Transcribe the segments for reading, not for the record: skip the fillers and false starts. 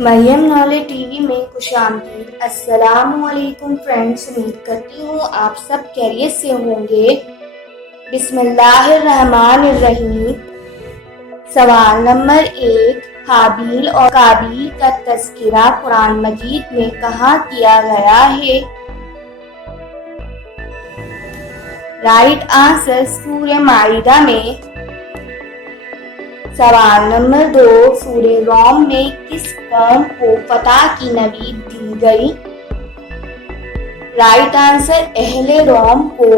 Maryam knowledge TV में खुशामदीद। अस्सलाम वालेकुम फ्रेंड्स, उम्मीद करती हूँ आप सब खैरियत से होंगे। बिस्मिल्लाहिर्रहमानिर्रहीम। सवाल नंबर 1, हाबील और काबील का तज़किरा कुरान मजीद में कहाँ किया गया है? राइट आंसर सूरह माइदा में। सवाल नंबर 2, सूरह रोम में किस कौम को फतह की नवीद दी गई? राइट आंसर अहले रोम को।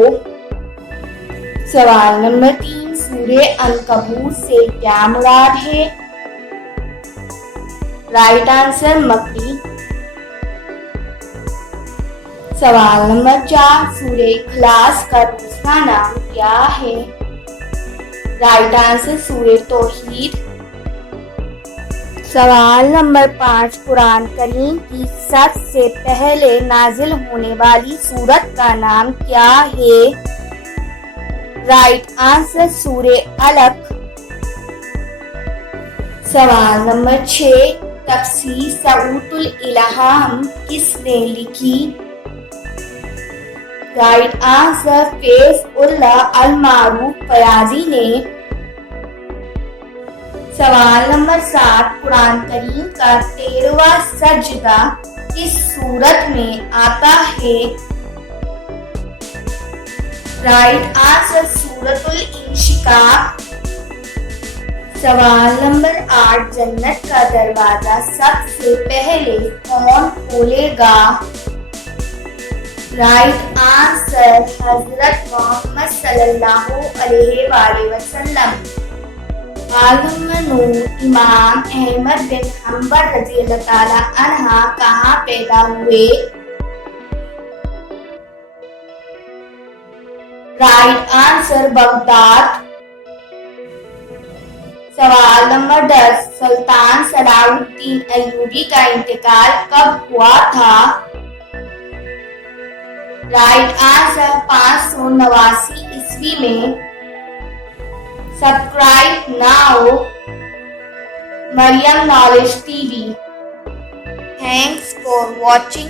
सवाल नंबर 3, सूरह अनकबूत से क्या मुराद है? राइट आंसर मकड़ी। सवाल नंबर 4, सूरह इखलास का दूसरा नाम क्या है? राइट आंसर सूरह तौहीद। सवाल नंबर 5, कुरान करीम की सबसे पहले नाजिल होने वाली सूरत का नाम क्या है? राइट आंसर सूरह अलक। सवाल नंबर 6, तफसीर सऊतुल इल्हाम किसने लिखी? राइट आंसर फैज़-उल्लाह अल-मारूफ फयाज़ी ने। सवाल नंबर 7, कुरान करीम का 13वां सजदा किस सूरत में आता है? राइट आंसर सूरतुल इंशिकाक। सवाल नंबर 8, जन्नत का दरवाजा सबसे पहले कौन खोलेगा? राइट आंसर हजरत मोहम्मद सल्लल्लाहु अलैहि वसल्लम। सवाल नंबर 9, इमाम अहमद बिन हम्बल रज़ियल्लाहु ताला अन्हा कहाँ पैदा हुए? Right answer Baghdad. सवाल नंबर 10, सुल्तान सलाहुद्दीन अय्यूबी का इंतकाल कब हुआ था? राइट आंसर 589 ईस्वी में। Subscribe now Maryam knowledge TV. Thanks for watching.